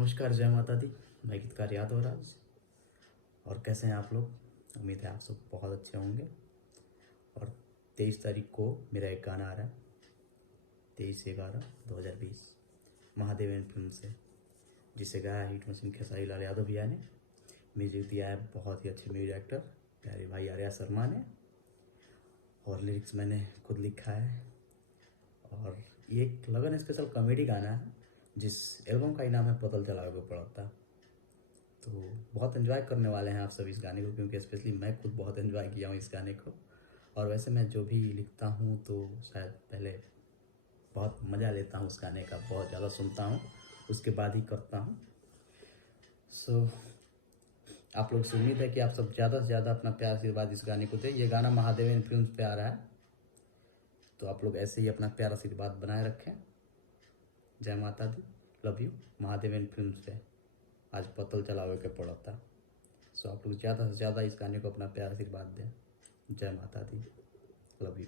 नमस्कार, जय माता दी। मैं गीतकार यादव राज। और कैसे हैं आप लोग? उम्मीद है आप सब बहुत अच्छे होंगे। और 23 तारीख को मेरा एक गाना आ रहा है, 23/11/2020, महादेव एंड फिल्म से, जिसे गाया हिट मशीन खेसारी लाल यादव भैया ने। म्यूजिक दिया है बहुत ही अच्छे म्यूजिक डायरेक्टर प्यारे भाई आर्या शर्मा ने, और लिरिक्स मैंने खुद लिखा है। और ये एक लगन स्पेशल कॉमेडी गाना है, जिस एल्बम का ही नाम है पतल चलावे को पड़ता। तो बहुत एंजॉय करने वाले हैं आप सब इस गाने को, क्योंकि स्पेशली मैं खुद बहुत एंजॉय किया हूँ इस गाने को। और वैसे मैं जो भी लिखता हूँ तो शायद पहले बहुत मज़ा लेता हूँ उस गाने का, बहुत ज़्यादा सुनता हूँ, उसके बाद ही करता हूँ। सो आप लोग से उम्मीद है कि आप सब ज़्यादा से ज़्यादा अपना प्यार आशीर्वाद इस गाने को दें। ये गाना महादेव एंड फिल्म्स पे आ रहा है, तो आप लोग ऐसे ही अपना प्यार आशीर्वाद बनाए रखें। जय माता दी, love you. Mahadev and films पे आज पतल चलावे के पड़ता। सो आप लोग ज़्यादा से ज़्यादा इस गाने को अपना प्यार आशीर्वाद दें। जय माता दी, लव यू।